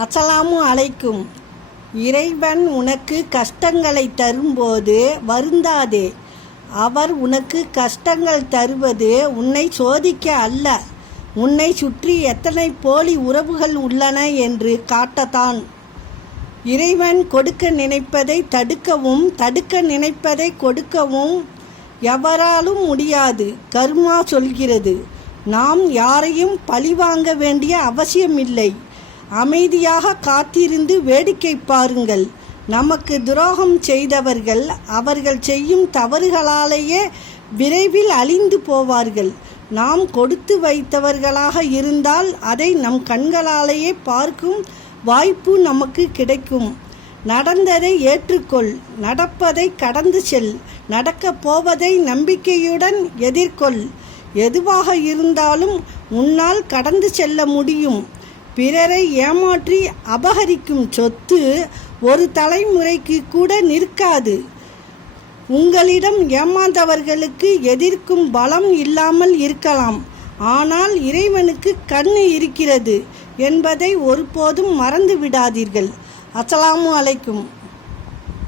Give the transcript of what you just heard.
அஸ்ஸலாமு அலைக்கும். இறைவன் உனக்கு கஷ்டங்களை தரும்போது வருந்தாதே. அவர் உனக்கு கஷ்டங்கள் தருவது உன்னை சோதிக்க அல்ல, உன்னை சுற்றி எத்தனை போலி உறவுகள் உள்ளன என்று காட்டத்தான். இறைவன் கொடுக்க நினைப்பதை தடுக்கவும் தடுக்க நினைப்பதை கொடுக்கவும் எவராலும் முடியாது. கர்மா சொல்கிறது. நாம் யாரையும் பழிவாங்க வேண்டிய அவசியமில்லை. அமைதியாக காத்திருந்து வேடிக்கை பாருங்கள். நமக்கு துரோகம் செய்தவர்கள் அவர்கள் செய்யும் தவறுகளாலேயே விரைவில் அழிந்து போவார்கள். நாம் கொடுத்து வைத்தவர்களாக இருந்தால் அதை நம் கண்களாலேயே பார்க்கும் வாய்ப்பு நமக்கு கிடைக்கும். நடந்ததை ஏற்றுக்கொள், நடப்பதை கடந்து செல், நடக்கப் போவதை நம்பிக்கையுடன் எதிர்கொள். எதுவாக இருந்தாலும் உன்னால் கடந்து செல்ல முடியும். பிறரை ஏமாற்றி அபகரிக்கும் சொத்து ஒரு தலைமுறைக்கு கூட நிற்காது. உங்களிடம் ஏமாந்தவர்களுக்கு எதிர்க்கும் பலம் இல்லாமல் இருக்கலாம், ஆனால் இறைவனுக்கு கண்ணு இருக்கிறது என்பதை ஒருபோதும் மறந்து விடாதீர்கள். அஸ்ஸலாமு அலைக்கும்.